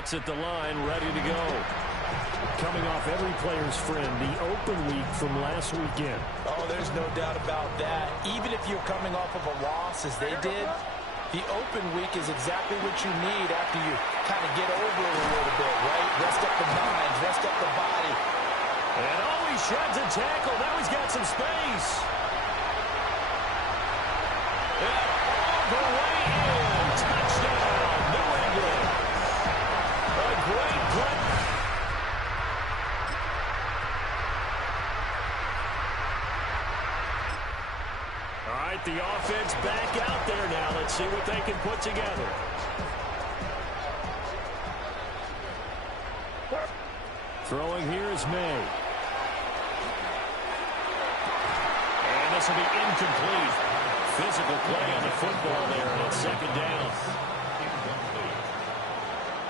Shots at the line, ready to go. Coming off every player's friend, the open week from last weekend. Oh, there's no doubt about that. Even if you're coming off of a loss as they did, the open week is exactly what you need after you kind of get over it a little bit, right? Rest up the minds, rest up the body. And oh, he sheds a tackle. Now he's got some space. And all the way in. Touchdown, New England. A great play. All right, the offense back out there now. Let's see what they can put together. Throwing here is May. And this will be incomplete. Physical play on the football there, and it's second down.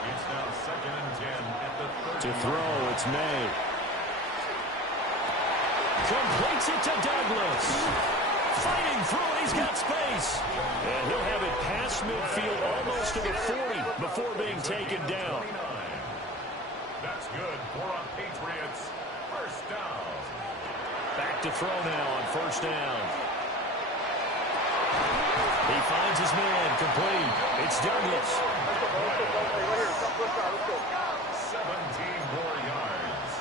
It's now 2nd and 10 at the 30. To throw, it's May. Completes it to Douglas. Fighting through it, he's got space. And he'll have it past midfield almost to the 40 before being taken down. That's good for a Patriots first down. Back to throw now on first down. He finds his man, complete. It's Douglas. 17 more yards.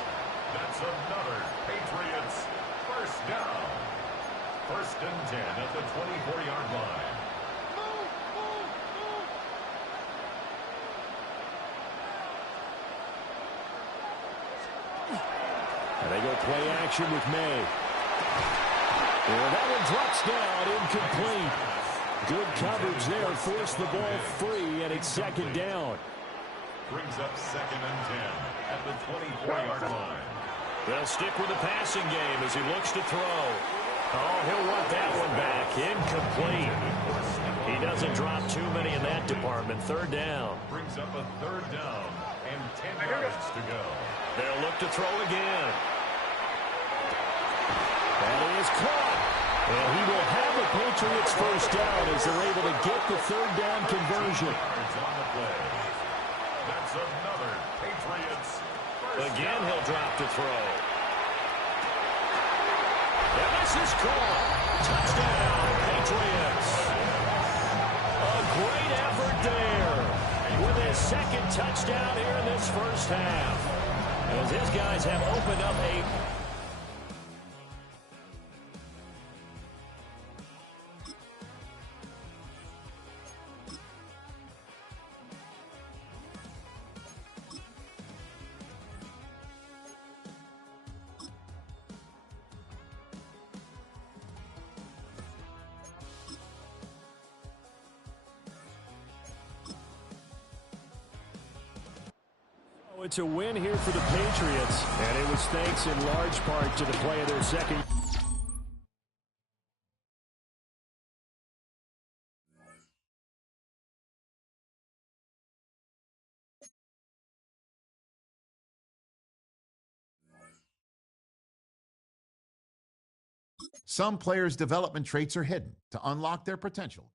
That's another Patriots first down. 1st and 10 at the 24-yard line. And they go play action with May. And that one drops down, incomplete. Good coverage there, forced the ball free, and it's second down. Brings up 2nd and 10 at the 24-yard line. They'll stick with the passing game as he looks to throw. Oh, he'll run that one back. Incomplete. He doesn't drop too many in that department. Third down. Brings up a 3rd down and 10 yards to go. They'll look to throw again. That is caught. And he will have the Patriots first down as they're able to get the 3rd down conversion. Yards on the play. That's another Patriots first Again, down. he'll drop to throw. And this is caught. Touchdown, Patriots. A great effort there with his 2nd touchdown here in this first half. As his guys have opened up a... It's a win here for the Patriots, and it was thanks in large part to the play of their second. Some players' development traits are hidden to unlock their potential.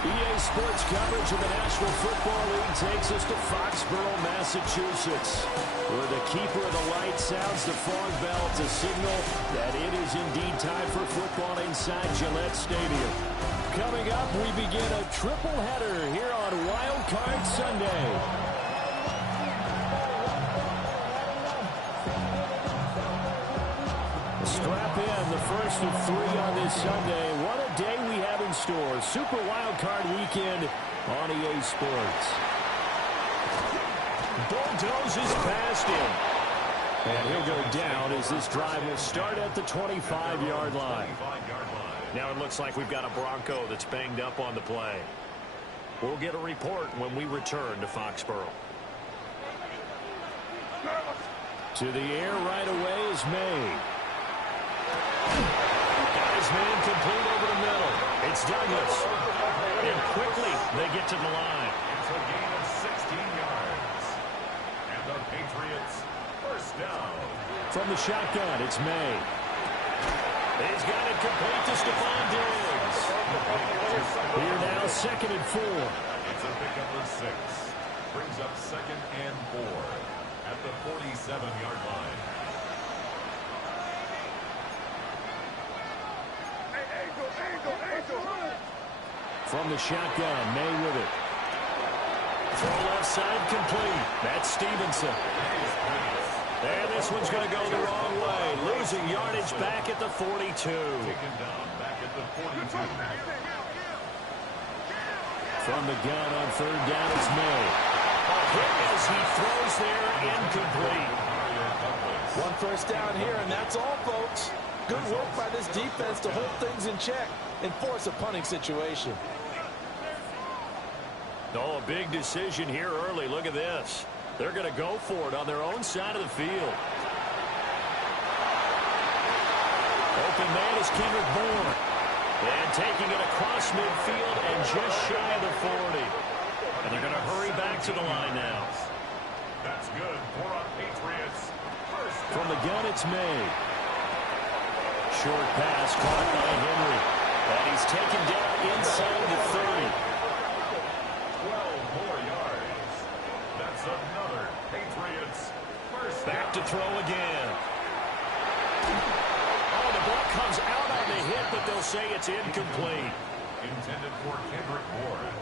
EA Sports coverage of the National Football League takes us to Foxborough, Massachusetts, where the keeper of the light sounds the fog bell to signal that it is indeed time for football inside Gillette Stadium. Coming up, we begin a triple header here on Wild Card Sunday. Strap in the first of 3 on this Sunday. What a day we have in store. Super Wild Card Weekend on EA Sports. Bulldozes past him. And he'll go down as this drive will start at the 25-yard line. Now it looks like we've got a Bronco that's banged up on the play. We'll get a report when we return to Foxborough. To the air right away is May. Got his man complete over the middle. It's Douglas. And quickly they get to the line. It's a gain of 16 yards. And the Patriots first down. From the shotgun, it's May. He's got it complete to Stephon Diggs. Here now, 2nd and 4. It's a pickup of 6. Brings up 2nd and 4 at the 47-yard line. From the shotgun, May with it. Throw left side complete. That's Stevenson. And this one's going to go the wrong way. Losing yardage back at the 42. Taken down back at the 42. From the gun on 3rd down, it's May. A hit as he throws there, incomplete. One first down here, and that's all, folks. Good work by this defense to hold things in check and force a punting situation. Oh, a big decision here early. Look at this. They're going to go for it on their own side of the field. Open man is Kendrick Bourne. And taking it across midfield and just shy of the 40. And they're going to hurry back to the line now. That's good for our Patriots. First down. From the gun, it's May. Short pass caught by Henry. And he's taken down inside the 30. 12 more yards. That's another Patriots first down. Back to throw again. Oh, the ball comes out on the hit, but they'll say it's incomplete. Intended for Kendrick Bourne.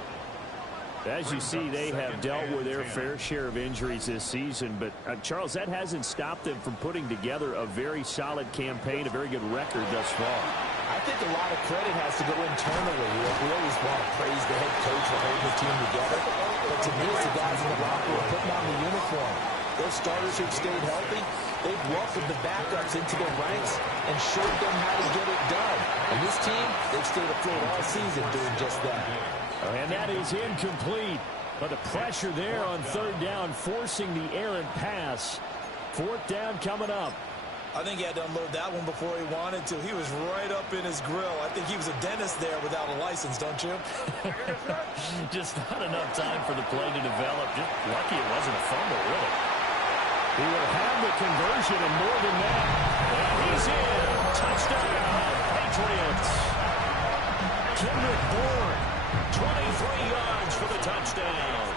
As you see, they have dealt with their fair share of injuries this season, but Charles, that hasn't stopped them from putting together a very solid campaign, a very good record thus far. I think a lot of credit has to go internally. We always want to praise the head coach for holding the team together, but to me, it's the guys in the locker room putting on the uniform. Those starters who've stayed healthy, they've welcomed the backups into their ranks and showed them how to get it done. And this team, they've stayed afloat all season doing just that. And that is incomplete. But the pressure there on 3rd down, forcing the errant pass. 4th down coming up. I think he had to unload that one before he wanted to. He was right up in his grill. I think he was a dentist there without a license, don't you? Just not enough time for the play to develop. Just lucky it wasn't a fumble, really. He will have the conversion and more than that. And he's in. Touchdown, Patriots. Kendrick Bourne, 23 yards for the touchdown.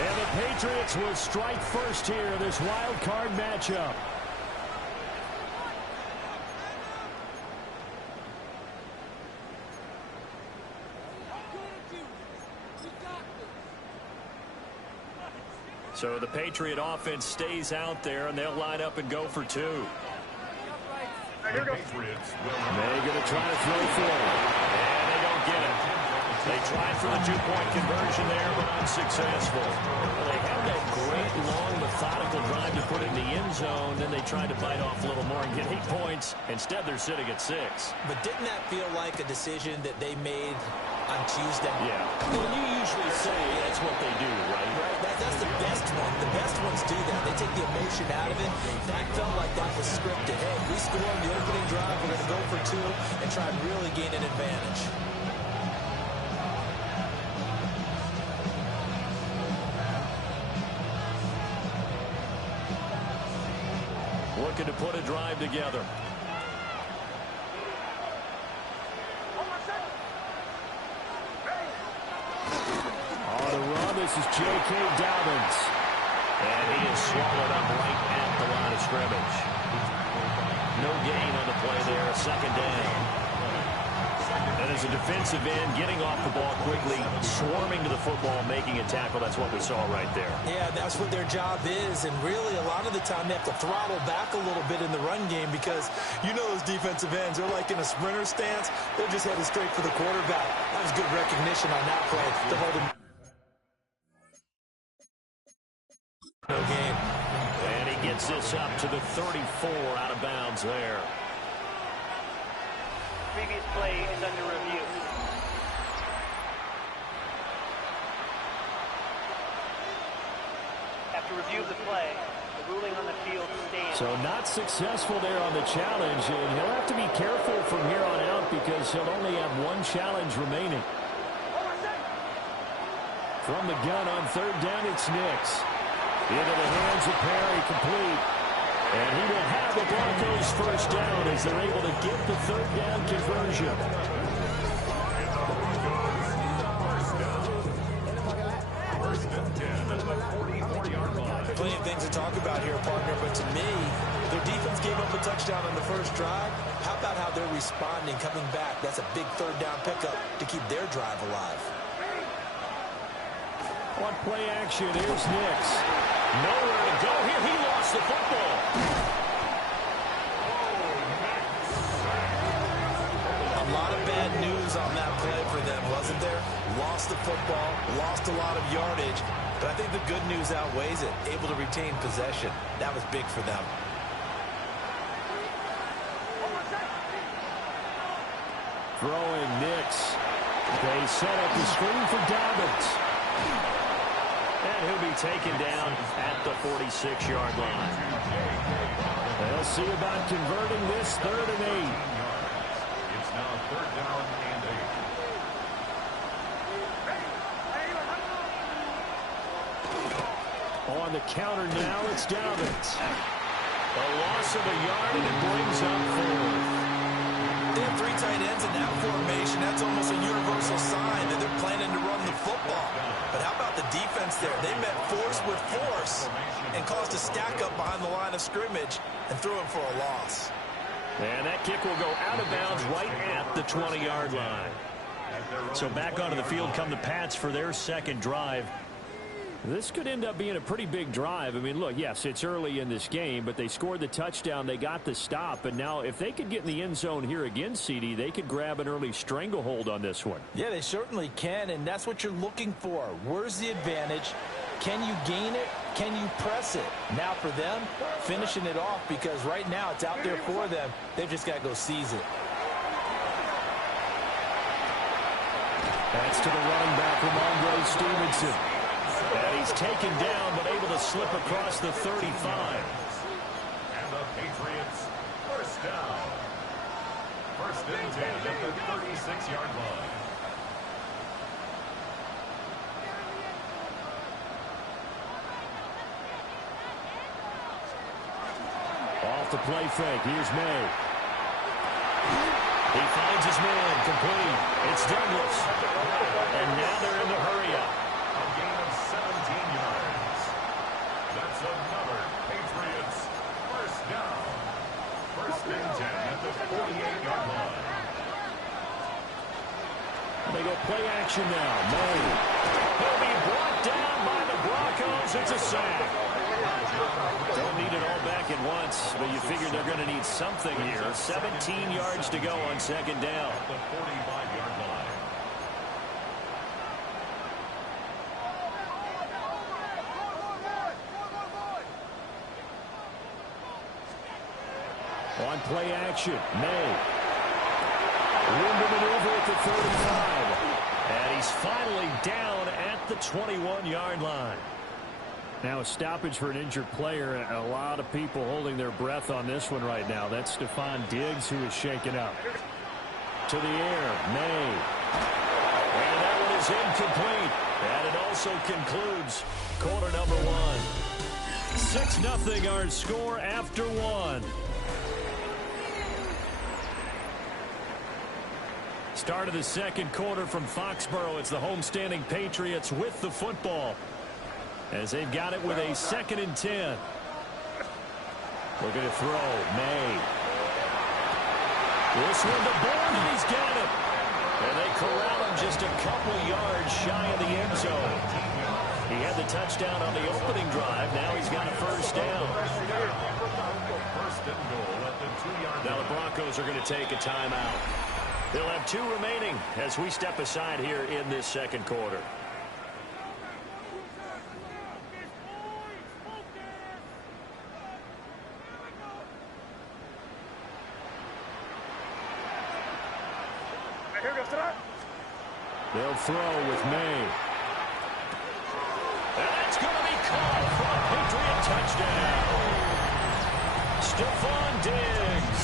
And the Patriots will strike first here in this wild card matchup. So the Patriot offense stays out there, and they'll line up and go for two. The Patriots will They're going to try to throw for it. And they don't get it. They tried for the two-point conversion there, but unsuccessful. Well, they had that great, long, methodical drive to put it in the end zone. Then they tried to bite off a little more and get 8 points. Instead, they're sitting at 6. But didn't that feel like a decision that they made on Tuesday? Yeah. Well, you usually say that's what they do, right? That's the best one. The best ones do that. They take the emotion out of it. That felt like that was scripted. Hey, if we score on the opening drive, we're going to go for 2 and try and really gain an advantage. Looking to put a drive together. On the run, this is J.K. Dobbins. And he is swallowed up right at the line of scrimmage. No gain on the play there, second down. And as a defensive end, getting off the ball quickly, swarming to the football, making a tackle, that's what we saw right there. Yeah, that's what their job is, and really a lot of the time they have to throttle back a little bit in the run game because you know those defensive ends, they're like in a sprinter stance, they're just headed straight for the quarterback. That was good recognition on that play to hold him. No gain. And he gets this up to the 34, out of bounds there. Previous play is under review. After review of the play, the ruling on the field stands. So not successful there on the challenge, and he'll have to be careful from here on out because he'll only have one challenge remaining. From the gun on third down, it's Nix. Into the hands of Perry, complete. And he will have the Broncos first down as they're able to get the third down conversion. Plenty of things to talk about here, partner, but to me, their defense gave up a touchdown on the first drive. How about how they're responding, coming back? That's a big third down pickup to keep their drive alive. On play action, here's Nix. Nowhere to go here. He lost the football. A lot of bad news on that play for them, wasn't there? Lost the football, lost a lot of yardage, but I think the good news outweighs it. Able to retain possession. That was big for them. Throwing Nix. They set up the screen for Dobbins. And he'll be taken down at the 46-yard line. They'll see about converting this 3rd and 8. It's now 3rd down and 8. On the counter now, it's Dobbins. A loss of a yard, and it brings up 4th. They have 3 tight ends in that formation. That's almost a universal sign that they're planning to run the football. But how about the defense there? They met force with force and caused a stack up behind the line of scrimmage and threw him for a loss. And that kick will go out of bounds right at the 20-yard line. So back onto the field come the Pats for their second drive. This could end up being a pretty big drive. I mean, look, yes, it's early in this game, but they scored the touchdown. They got the stop. And now if they could get in the end zone here again, CD, they could grab an early stranglehold on this one. Yeah, they certainly can, and that's what you're looking for. Where's the advantage? Can you gain it? Can you press it? Now for them, finishing it off because right now it's out there for them. They've just got to go seize it. That's to the running back, Ramondre Stevenson. And he's taken down, but able to slip across the 35. And the Patriots, first down. 1st and 10 at the 36-yard line. Off the play fake, here's May. He finds his man, complete. It's Douglas. And now they're in the hurry-up. A gain of 17 yards. That's another Patriots first down. 1st and 10 at the 48-yard line. They go play action now. May. He'll be brought down by the Broncos. It's a sack. Don't need it all back at once, but you figure they're going to need something here. 17 yards to go on second down. At the 45-yard line. On play action, May. Room to maneuver at the 35. And he's finally down at the 21-yard line. Now a stoppage for an injured player, and a lot of people holding their breath on this one right now. That's Stephon Diggs, who is shaken up. To the air, May. And that one is incomplete. And it also concludes quarter number one. 6-0 our score after one. Start of the second quarter from Foxborough. It's the homestanding Patriots with the football, as they've got it with a 2nd and 10. Looking to throw. May. This one to Bourne, and he's got it. And they corral him just a couple yards shy of the end zone. He had the touchdown on the opening drive. Now he's got a first down. Now the Broncos are going to take a timeout. They'll have 2 remaining as we step aside here in this second quarter. They'll throw with May. And that's going to be caught for a Patriot touchdown. Stephon Diggs.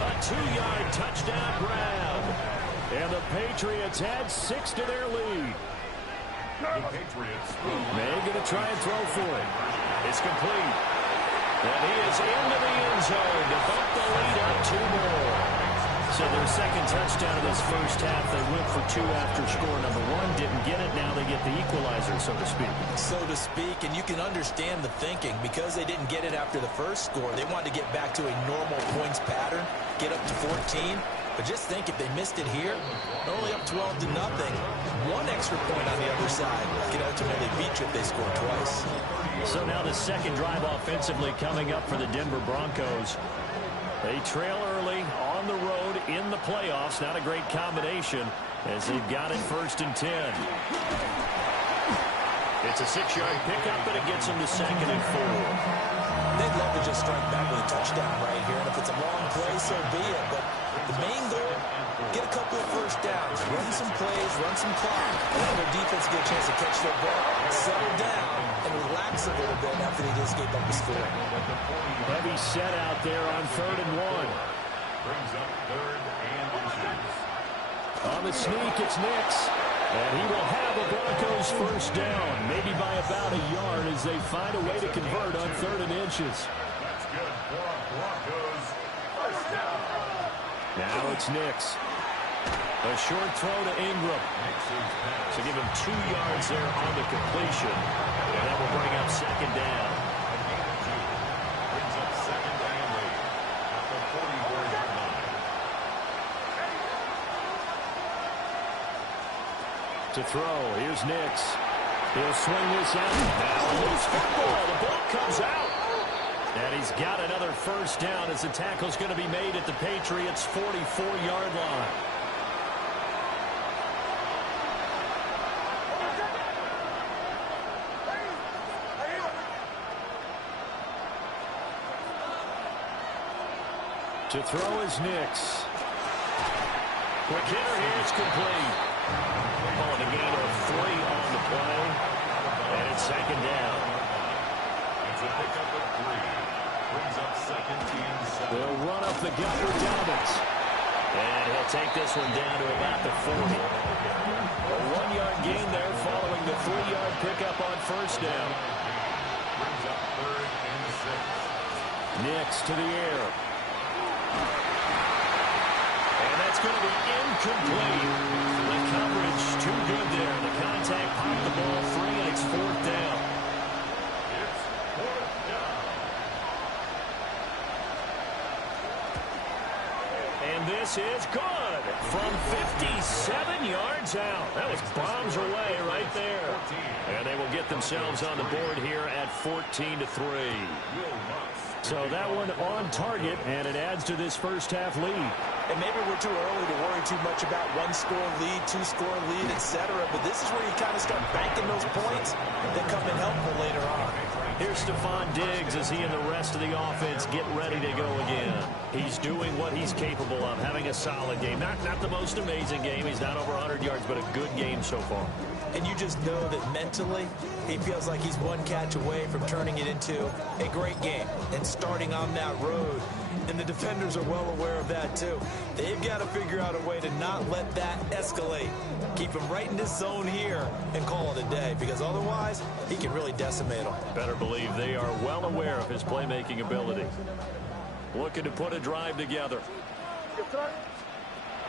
A 2-yard touchdown grab. And the Patriots add 6 to their lead. The Patriots. May going to try and throw for it. It's complete. And he is into the end zone to bump the lead up 2 more. So their second touchdown of this first half. They went for 2 after score number 1. Didn't get it. Now they get the equalizer, so to speak. So to speak, and you can understand the thinking. Because they didn't get it after the first score, they wanted to get back to a normal points pattern, get up to 14. But just think, if they missed it here, they're only up 12-0. 1 extra point on the other side can ultimately beat you if they score twice. So now the second drive offensively coming up for the Denver Broncos. They trail early on the road in the playoffs. Not a great combination as they've got it 1st and 10. It's a 6-yard pickup, and it gets them to 2nd and 4. They'd love to just strike back with a touchdown right here. And if it's a long play, so be it. But the main goal, get a couple of first downs, run some plays, run some clock. Let their defense get a chance to catch their breath, settle down, and relax a little bit after they just gave up the score. Heavy set out there on 3rd and 1. Brings up 3rd and inches. On the sneak, it's Nix. And he will have a Broncos first down, maybe by about a yard as they find a way to convert on 3rd and inches. That's good for a Broncos first down. Now it's Nix. A short throw to Ingram. So give him 2 yards there on the completion. And that will bring up 2nd down. Brings up 2nd and 8 at the 44-yard line. To throw, here's Nix. He'll swing this out. Now loose football. The ball comes out. And he's got another first down as the tackle's going to be made at the Patriots' 44-yard line. To throw is Nix. Quick hitter here, it's complete. Calling a gain of 3 on the play. And it's 2nd down. It's a pickup of 3. Brings up 2nd and 7. They'll run up the gut with Dobbins. And he'll take this one down to about the 40. A 1-yard gain there following the 3-yard pickup on first down. Brings up 3rd and 6. Nix to the air. And that's going to be incomplete. The coverage too good there. The contact popped the ball free, and it's 4th down. It's 4th down. And this is good. good. From 57 yards out. That was bombs away right there. And they will get themselves on the board here at 14-3. So that one on target, and it adds to this first half lead. And maybe we're too early to worry too much about one-score lead, two-score lead, etc. But this is where you kind of start banking those points that come in helpful later on. Here's Stephon Diggs as he and the rest of the offense get ready to go again. He's doing what he's capable of, having a solid game. Not the most amazing game. He's not over 100 yards, but a good game so far. And you just know that mentally, he feels like he's one catch away from turning it into a great game and starting on that road. And the defenders are well aware of that, too. They've got to figure out a way to not let that escalate. Keep him right in this zone here and call it a day, because otherwise, he can really decimate them. Better believe they are well aware of his playmaking ability. Looking to put a drive together.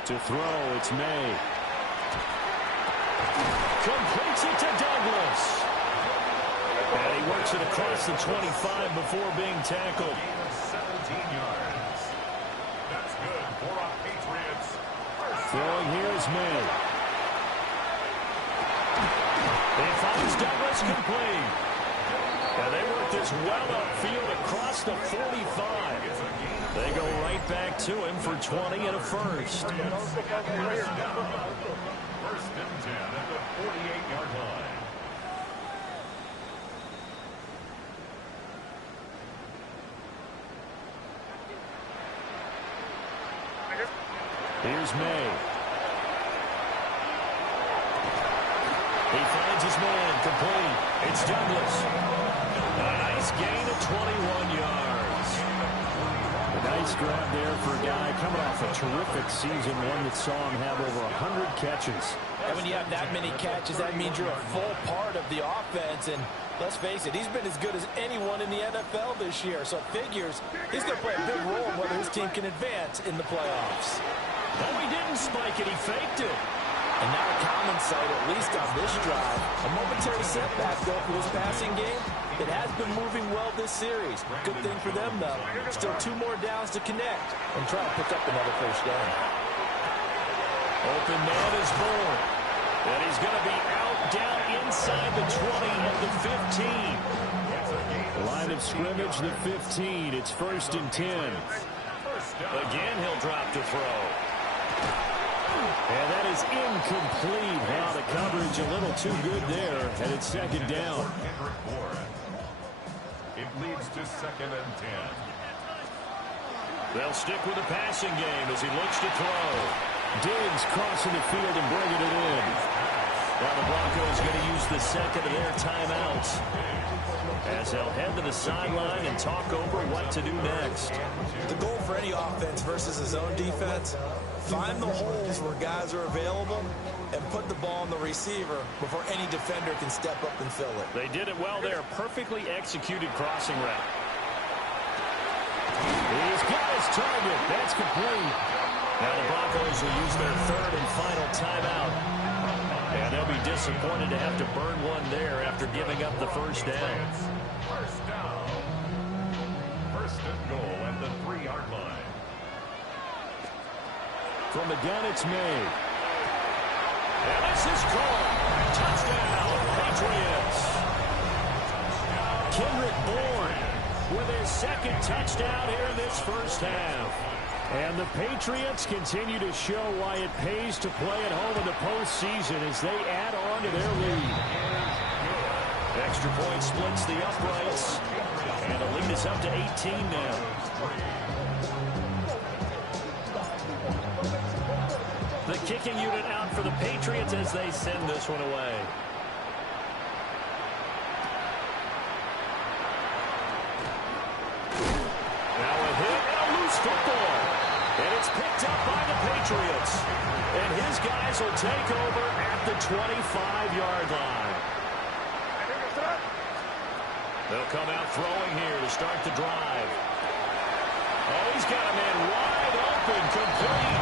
To throw, it's May. Completes it to Douglas. And he works it across the 25 before being tackled. 17 yards. That's good for our Patriots. Throwing here is May. He finds Douglas complete. And they work this well upfield across the 45. They go right back to him for 20 and a first. First and 10 at the 48-yard line. Here's May. He finds his man complete. It's Douglas. A nice gain of 21 yards. A nice grab there for a guy coming off a terrific season, one that saw him have over 100 catches. And when you have that many catches, that means you're a full part of the offense. And let's face it, he's been as good as anyone in the NFL this year. So it figures he's going to play a big role in whether his team can advance in the playoffs. No, he didn't spike it. He faked it. And now a common sight, at least on this drive. A momentary setback, though, for this passing game. It has been moving well this series. Good thing for them, though. Still 2 more downs to connect and try to pick up another first down. Open man is born. And he's going to be out down inside the 20 at the 15. Line of scrimmage, the 15. It's first and 10. Again, he'll drop to throw. And that is incomplete. Wow, the coverage a little too good there. And it's second down. It leads to second and 10. They'll stick with the passing game as he looks to throw. Diggs crossing the field and bringing it in. Now the Broncos going to use the second of their timeouts as they'll head to the sideline and talk over what to do next. The goal for any offense versus his own defense, find the holes where guys are available and put the ball on the receiver before any defender can step up and fill it. They did it well there. Perfectly executed crossing route. He's got his target. That's complete. Now the Broncos will use their third and final timeout. And they'll be disappointed to have to burn one there after giving up the first down. First down. First and goal at the 3-yard line. From the gun, it's May. And this is called. Touchdown, Patriots. Kendrick Bourne with his second touchdown here in this first half. And the Patriots continue to show why it pays to play at home in the postseason as they add on to their lead. Extra point splits the uprights. And the lead is up to 18 now. The kicking unit out for the Patriots as they send this one away. Now a hit and a loose football. And it's picked up by the Patriots. And his guys will take over at the 25-yard line. They'll come out throwing here to start the drive. Oh, he's got a man wide open, complete.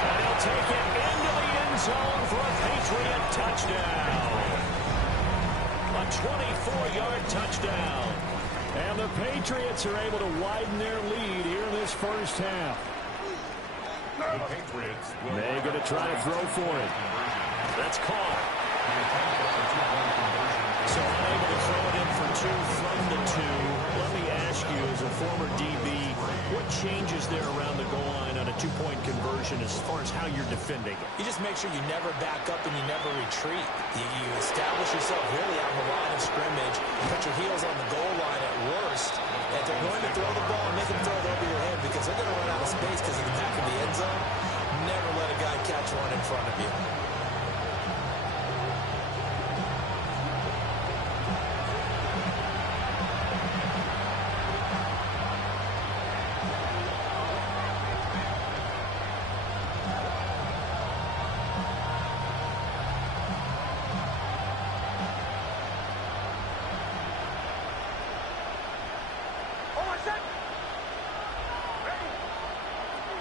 And he'll take it into the end zone for a Patriot touchdown. A 24-yard touchdown. And the Patriots are able to widen their lead here in this first half. The Patriots will May going to try to throw for it. That's caught. So unable to throw it in for two from the two. Let me ask you, as a former DB, what changes there around the goal line on a two-point conversion as far as how you're defending it? You just make sure you never back up and you never retreat. You establish yourself really on the line of scrimmage, put your heels on the goal line at worst. And if they're going to throw the ball, make them throw it over your head because they're going to run out of space because of the back of the end zone. Never let a guy catch one in front of you.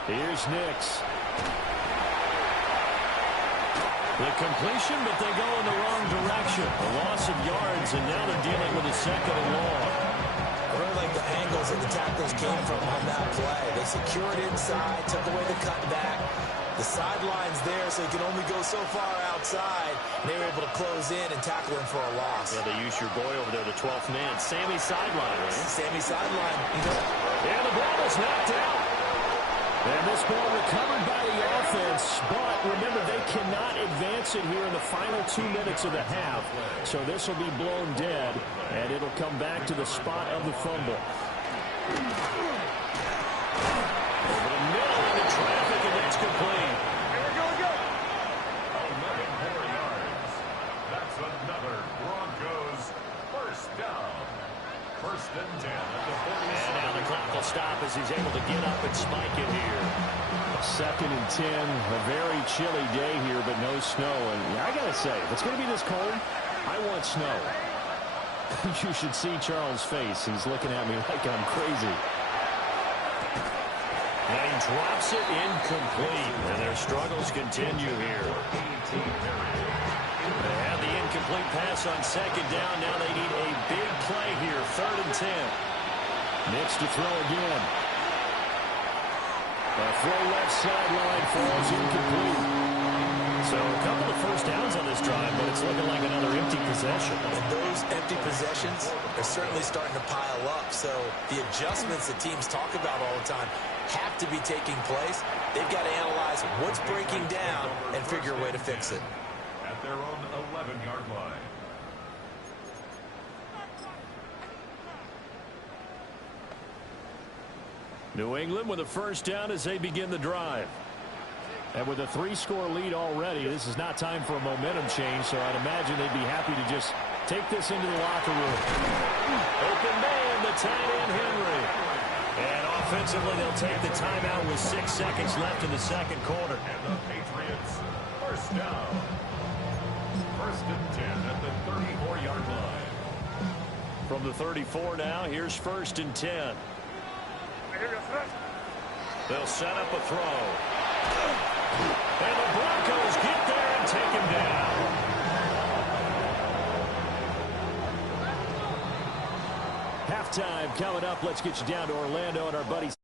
Here's Nix. The completion, but they go in the wrong direction. A loss of yards, and now they're dealing with a second and long. I really like the angles that the tacklers came from on that play. They secured inside, took away the cutback. The sideline's there, so he can only go so far outside. And they were able to close in and tackle him for a loss. Yeah, they used your boy over there, the 12th man, Sammy Sideline. Right? Sammy Sideline. And the ball is knocked out. And this ball recovered by the offense, but remember, they cannot advance it here in the final 2 minutes of the half. So this will be blown dead, and it'll come back to the spot of the fumble. Over the middle into traffic, and that's complete. 11 more yards. That's another Broncos first down. First and 10 at the 47. And now the clock will stop as he's able to get up and spike it here. Second and 10, a very chilly day here, but no snow. And I got to say, if it's going to be this cold, I want snow. You should see Charles' face. He's looking at me like I'm crazy. And he drops it incomplete. And their struggles continue here. They had the incomplete pass on second down. Now they need a big play here. Third and 10. Nix to throw again. A throw left sideline falls incomplete. So a couple of first downs on this drive, but it's looking like another empty possession. And those empty possessions are certainly starting to pile up. So the adjustments that teams talk about all the time have to be taking place. They've got to analyze what's breaking down and figure a way to fix it. At their own 11-yard line. New England with a first down as they begin the drive. And with a 3-score lead already, this is not time for a momentum change, so I'd imagine they'd be happy to just take this into the locker room. Open man, the tight end Henry. And offensively, they'll take the timeout with 6 seconds left in the second quarter. And the Patriots first down. First and 10 at the 34-yard line. From the 34 now, here's first and 10. They'll set up a throw. And the Broncos get there and take him down. Halftime coming up. Let's get you down to Orlando and our buddies.